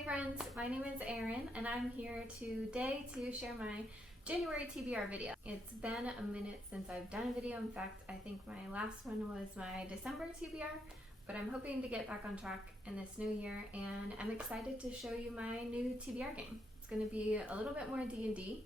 Hi friends, my name is Erin and I'm here today to share my January TBR video. It's been a minute since I've done a video. In fact, I think my last one was my December TBR, but I'm hoping to get back on track in this new year and I'm excited to show you my new TBR game. It's going to be a little bit more D&D.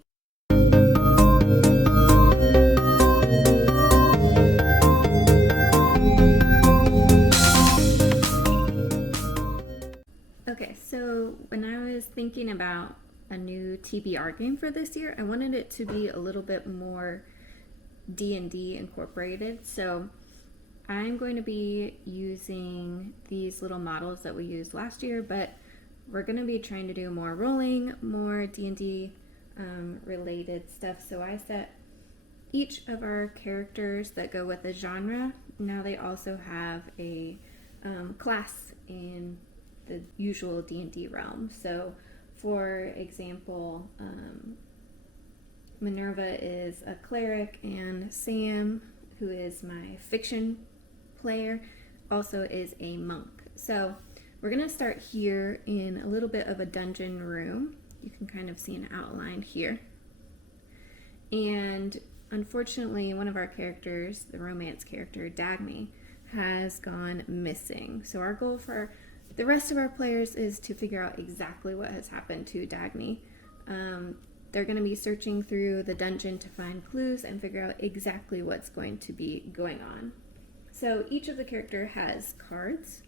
Okay, so when I was thinking about a new TBR game for this year, I wanted it to be a little bit more D&D incorporated. So I'm going to be using these little models that we used last year, but we're going to be trying to do more rolling, more D&D related stuff. So I set each of our characters that go with a genre. Now they also have a class in the usual D&D realm. So for example, Minerva is a cleric and Sam, who is my fiction player, also is a monk. So we're going to start here in a little bit of a dungeon room. You can kind of see an outline here. And unfortunately, one of our characters, the romance character, Dagny, has gone missing. So our goal for the rest of our players is to figure out exactly what has happened to Dagny. They're going to be searching through the dungeon to find clues and figure out exactly what's going to be going on. So each of the character has cards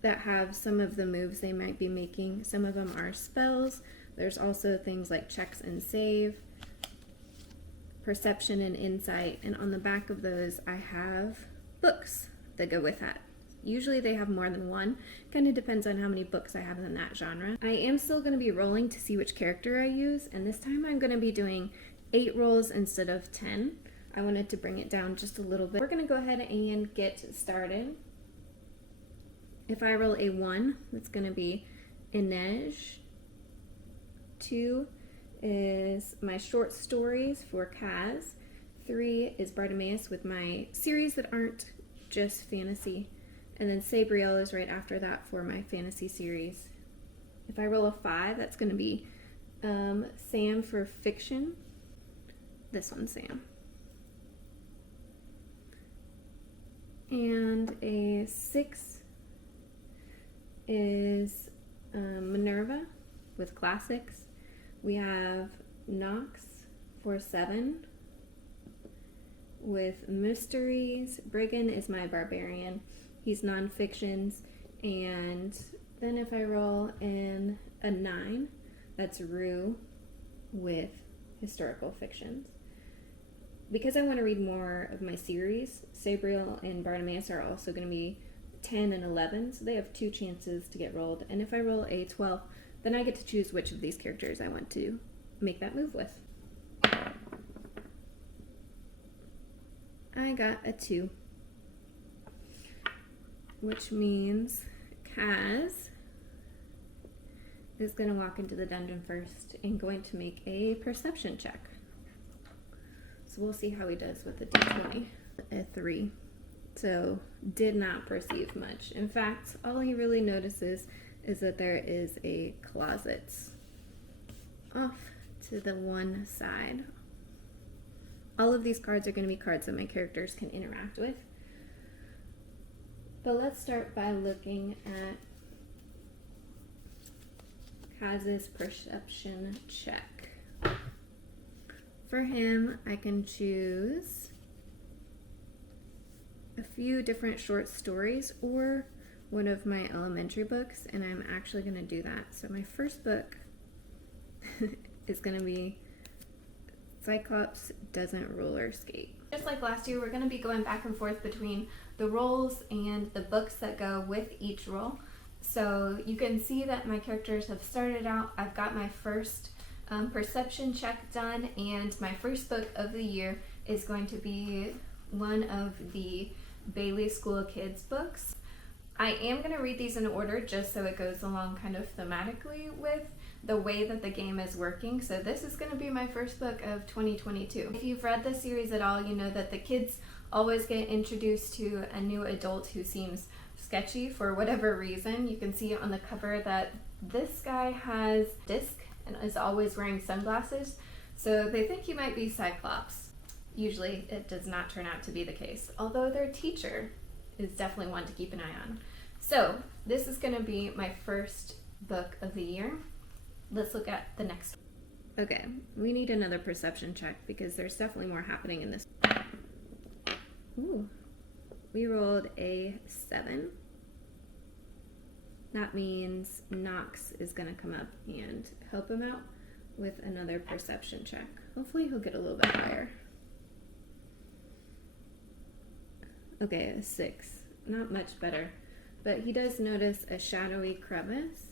that have some of the moves they might be making. Some of them are spells. There's also things like checks and save, perception and insight, and on the back of those I have books that go with that. Usually they have more than one. Kind of depends on how many books I have in that genre. I am still going to be rolling to see which character I use, and this time I'm going to be doing 8 rolls instead of 10. I wanted to bring it down just a little bit. We're going to go ahead and get started. If I roll a 1, that's going to be Inej. 2 is my short stories for Kaz. 3 is Bartimaeus with my series that aren't just fantasy. And then Sabriel is right after that for my fantasy series. If I roll a 5, that's going to be Sam for fiction. This one's Sam. And a 6 is Minerva with classics. We have Nox for 7 with mysteries. Brigand is my barbarian. He's non-fictions. And then if I roll in a 9, that's Rue with historical fictions. Because I want to read more of my series, Sabriel and Bartimaeus are also going to be 10 and 11, so they have 2 chances to get rolled. And if I roll a 12, then I get to choose which of these characters I want to make that move with. I got a 2. Which means Kaz is going to walk into the dungeon first and going to make a perception check. So we'll see how he does with the d20. A 3. So did not perceive much. In fact, all he really notices is that there is a closet off to the one side. All of these cards are going to be cards that my characters can interact with. But let's start by looking at Kaz's perception check. For him, I can choose a few different short stories or one of my elementary books, and I'm actually going to do that. So my first book is going to be Cyclops Doesn't Roller Skate. Just like last year, we're going to be going back and forth between the rolls and the books that go with each roll. So you can see that my characters have started out. I've got my first perception check done, and my first book of the year is going to be one of the Bailey School of Kids books. I am going to read these in order just so it goes along kind of thematically with the way that the game is working. So this is going to be my first book of 2022. If you've read the series at all, you know that the kids always get introduced to a new adult who seems just sketchy for whatever reason. You can see on the cover that this guy has disc and is always wearing sunglasses, so they think he might be Cyclops. Usually it does not turn out to be the case, although their teacher is definitely one to keep an eye on. So this is going to be my first book of the year. Let's look at the next one. Okay, we need another perception check because there's definitely more happening in this. Ooh, we rolled a 7. That means Knox is going to come up and help him out with another perception check. Hopefully he'll get a little bit higher. Okay, a 6. Not much better. But he does notice a shadowy crevice.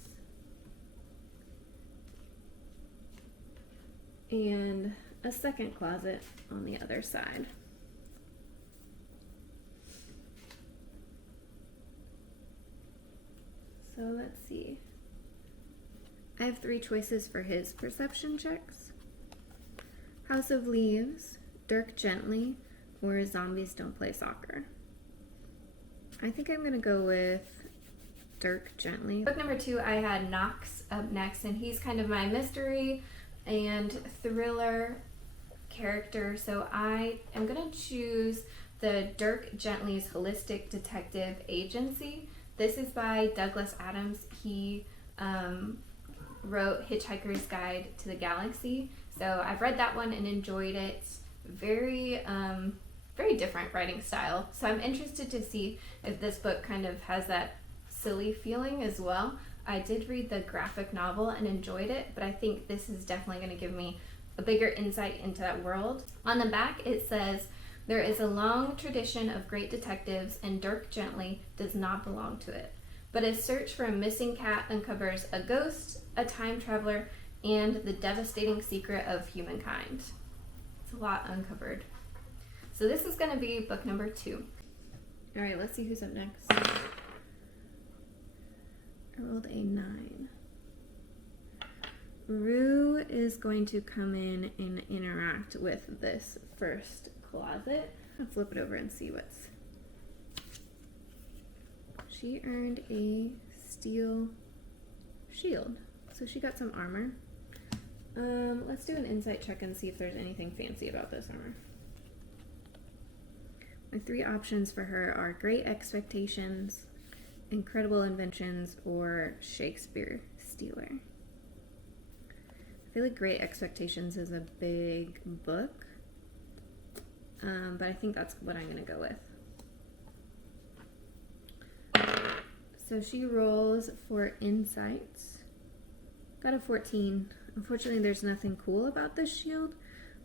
And a second closet on the other side. So let's see. I have 3 choices for his perception checks. House of Leaves, Dirk Gently, or Zombies Don't Play Soccer. I think I'm gonna go with Dirk Gently. Book number 2, I had Knox up next, and he's kind of my mystery and thriller character. So I am gonna choose the Dirk Gently's Holistic Detective Agency. This is by Douglas Adams. He wrote Hitchhiker's Guide to the Galaxy. So I've read that one and enjoyed it. Very different writing style. So I'm interested to see if this book kind of has that silly feeling as well. I did read the graphic novel and enjoyed it, but I think this is definitely going to give me a bigger insight into that world. On the back it says, there is a long tradition of great detectives and Dirk Gently does not belong to it. But a search for a missing cat uncovers a ghost, a time traveler, and the devastating secret of humankind. It's a lot uncovered. So this is going to be book number 2. All right, let's see who's up next. I rolled a 9. Rue is going to come in and interact with this first closet. I'll flip it over and see what's... She earned a steel shield, so she got some armor. Let's do an insight check and see if there's anything fancy about this armor. My 3 options for her are Great Expectations, Incredible Inventions, or Shakespeare Stealer. I feel like Great Expectations is a big book, but I think that's what I'm going to go with. So she rolls for insights. Got a 14. Unfortunately, there's nothing cool about this shield,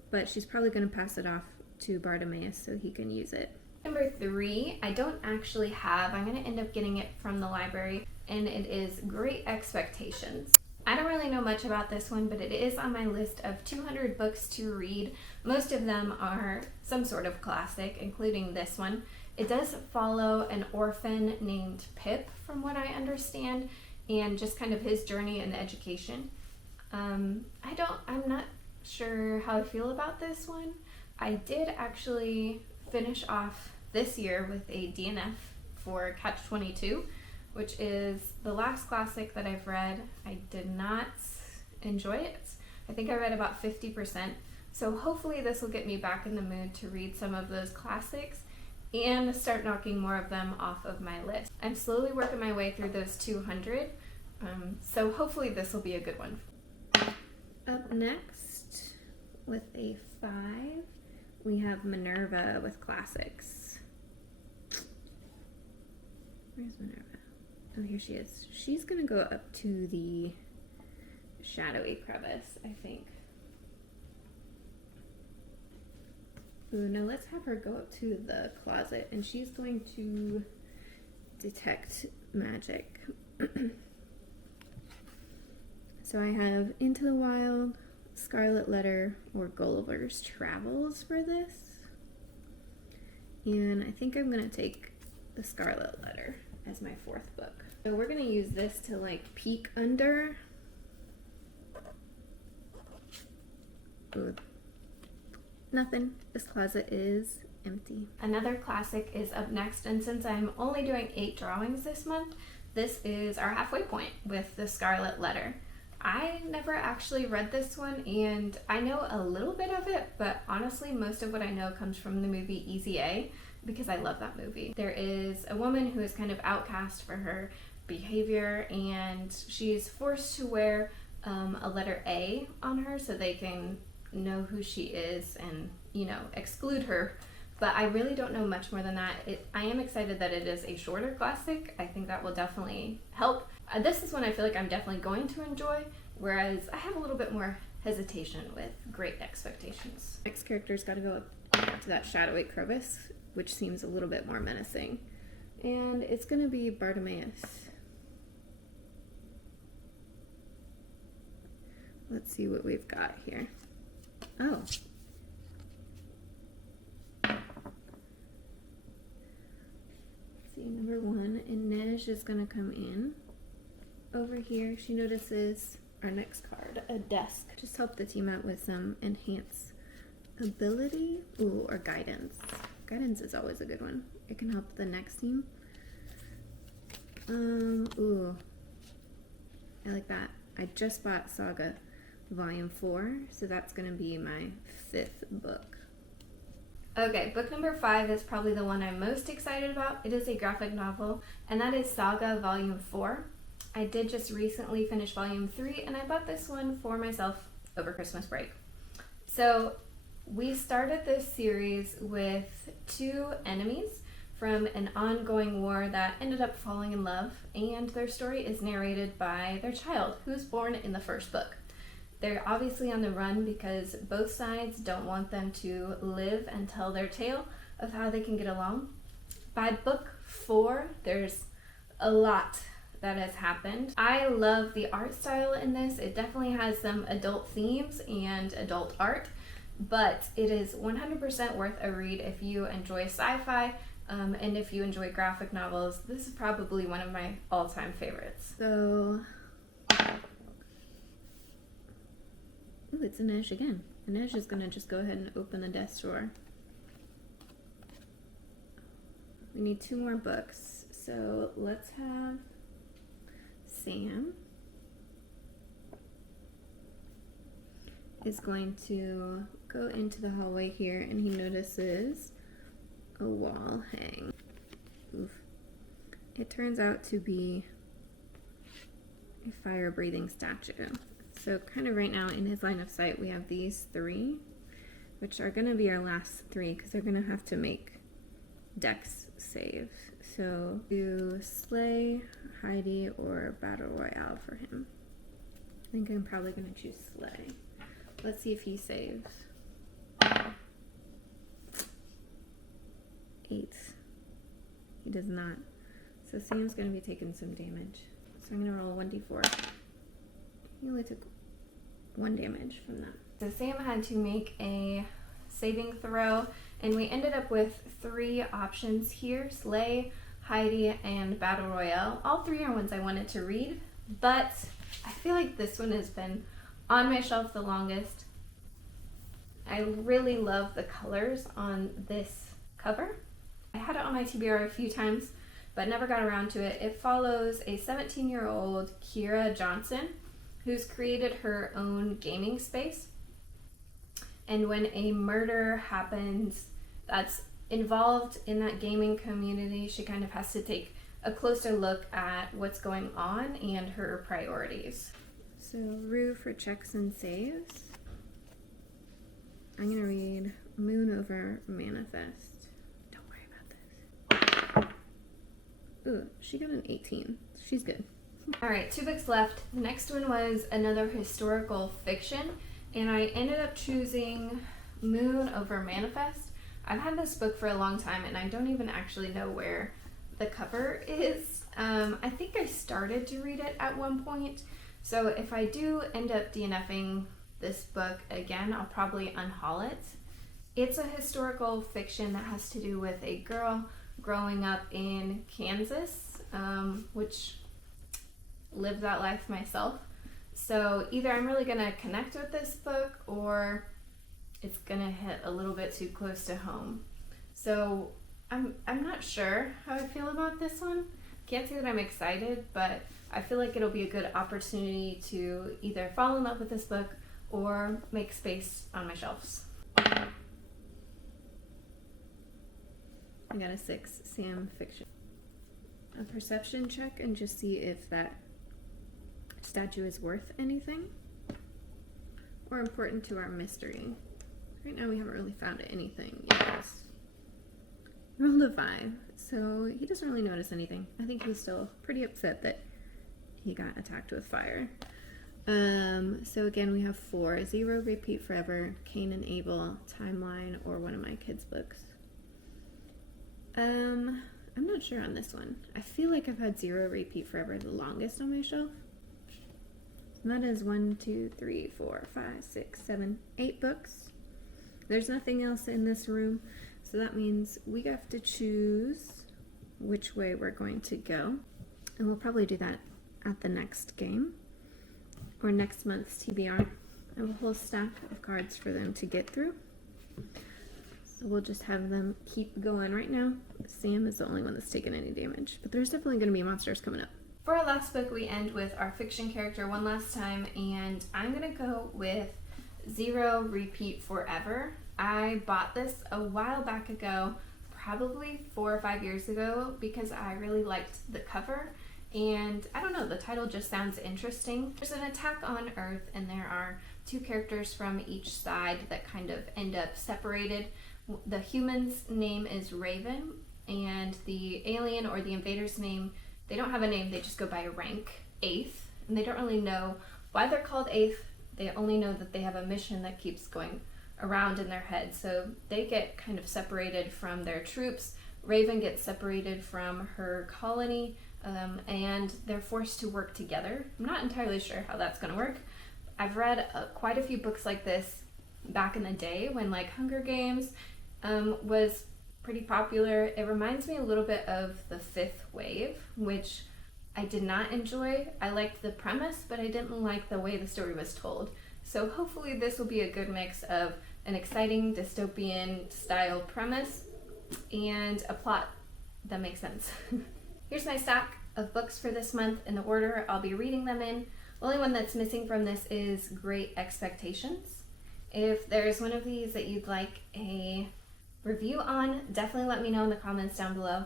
but she's probably going to pass it off to Bartimaeus so he can use it. Number 3, I don't actually have. I'm going to end up getting it from the library, and it is Great Expectations. I don't really know much about this one, but it is on my list of 200 books to read. Most of them are some sort of classic, including this one. It does follow an orphan named Pip, from what I understand, and just kind of his journey in education. I'm not sure how I feel about this one. I did actually finish off this year with a DNF for Catch-22, which is the last classic that I've read. I did not enjoy it. I think I read about 50%. So hopefully this will get me back in the mood to read some of those classics and start knocking more of them off of my list. I'm slowly working my way through those 200, so hopefully this will be a good one. Up next, with a 5, we have Minerva with classics. Where's Minerva? Oh, here she is. She's gonna go up to the shadowy crevice, I think. Ooh, no, let's have her go up to the closet, and she's going to detect magic. So I have Into the Wild, Scarlet Letter, or Gulliver's Travels for this. And I think I'm going to take the Scarlet Letter as my 4th book. So we're going to use this to like peek under. Ooh. Nothing. This closet is empty. Another classic is up next, and since I'm only doing 8 drawings this month, this is our halfway point with The Scarlet Letter. I never actually read this one, and I know a little bit of it, but honestly most of what I know comes from the movie Easy A, because I love that movie. There is a woman who is kind of outcast for her behavior, and she's forced to wear a letter A on her so they can know who she is and, you know, exclude her. But I really don't know much more than that. I am excited that it is a shorter classic. I think that will definitely help. This is one I feel like I'm definitely going to enjoy, whereas I have a little bit more hesitation with Great Expectations. Next character's got to go up to that shadowy crevice, which seems a little bit more menacing. And it's going to be Bartimaeus. Let's see what we've got here. Oh. See, number 1, Inej is going to come in. Over here, she notices our next card, a desk. Just help the team out with some enhance ability, or guidance. Guidance is always a good one. It can help the next team. Ooh. I like that. I just bought Saga Volume 4, so that's going to be my 5th book. Okay, book number 5 is probably the one I'm most excited about. It is a graphic novel, and that is Saga Volume 4. I did just recently finish Volume 3, and I bought this one for myself over Christmas break. So we started this series with 2 enemies from an ongoing war that ended up falling in love, and their story is narrated by their child, who was born in the first book. They're obviously on the run because both sides don't want them to live and tell their tale of how they can get along. By book 4, there's a lot that has happened. I love the art style in this. It definitely has some adult themes and adult art, but it is 100% worth a read if you enjoy sci-fi, and if you enjoy graphic novels. This is probably one of my all-time favorites. So, ooh, it's Inej again. Inej is gonna just go ahead and open the desk drawer. We need 2 more books, so let's have Sam is going to go into the hallway here, and he notices a wall hang. Oof. It turns out to be a fire-breathing statue. So kind of right now in his line of sight we have these 3, which are going to be our last 3 because they're going to have to make dex saves. So do Slay, Heidi, or Battle Royale for him. I think I'm probably going to choose Slay. Let's see if he saves. 8. He does not. So Sam's going to be taking some damage. So I'm going to roll 1d4. He only took 1 damage from that. So Sam had to make a saving throw, and we ended up with 3 options here: Slay, Heidi, and Battle Royale. All 3 are ones I wanted to read, but I feel like this one has been on my shelf the longest. I really love the colors on this cover. I had it on my TBR a few times, but never got around to it. It follows a 17-year-old Kira Johnson who's created her own gaming space. And when a murder happens that's involved in that gaming community, she kind of has to take a closer look at what's going on and her priorities. So Rue for checks and saves. I'm going to read Moon over Manifest. Don't worry about this. Ooh, she got an 18. She's good. Alright, 2 books left. The next one was another historical fiction, and I ended up choosing Moon over Manifest. I've had this book for a long time, and I don't even actually know where the cover is. I think I started to read it at one point, so if I do end up DNFing this book again, I'll probably unhaul it. It's a historical fiction that has to do with a girl growing up in Kansas, which lived that life myself. So either I'm really going to connect with this book, or it's going to hit a little bit too close to home. So I'm not sure how I feel about this one. Can't say that I'm excited, but I feel like it'll be a good opportunity to either fall in love with this book or make space on my shelves. I got a 6, Sam Fiction. A perception check and just see if that statue is worth anything or important to our mystery. Right now we haven't really found anything yet. Rolled a 5, so he doesn't really notice anything. I think he's still pretty upset that he got attacked with fire. So again, we have 4. 0, Repeat Forever, Cain and Abel, Timeline, or one of my kids' books. I'm not sure on this one. I feel like I've had 0, Repeat Forever the longest on my shelf. And that is 1, 2, 3, 4, 5, 6, 7, 8 books. There's nothing else in this room, so that means we have to choose which way we're going to go. And we'll probably do that at the next game or next month's TBR. I have a whole stack of cards for them to get through. So we'll just have them keep going. Right now, Sam is the only one that's taken any damage, but there's definitely going to be monsters coming up. For our last book, we end with our fiction character one last time, and I'm going to go with 0, Repeat Forever. I bought this a while back ago, probably 4 or 5 years ago, because I really liked the cover, and I don't know, the title just sounds interesting. There's an attack on Earth, and there are 2 characters from each side that kind of end up separated. The human's name is Raven, and the alien or the invader's name, they don't have a name, they just go by a rank, 8th, and they don't really know why they're called 8th. They only know that they have a mission that keeps going around in their head. So they get kind of separated from their troops. Raven gets separated from her colony, and they're forced to work together. I'm not entirely sure how that's going to work. I've read quite a few books like this back in the day when like Hunger Games was pretty popular. It reminds me a little bit of The Fifth Wave, which I did not enjoy. I liked the premise, but I didn't like the way the story was told. So hopefully this will be a good mix of an exciting dystopian style premise and a plot that makes sense. Here's my stack of books for this month in the order I'll be reading them in. The only one that's missing from this is Great Expectations. If there's one of these that you'd like a review on, definitely let me know in the comments down below.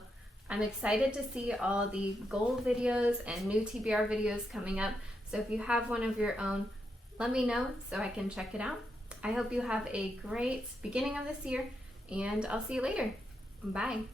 I'm excited to see all the goal videos and new TBR videos coming up, so if you have one of your own, let me know so I can check it out. I hope you have a great beginning of this year, and I'll see you later. Bye.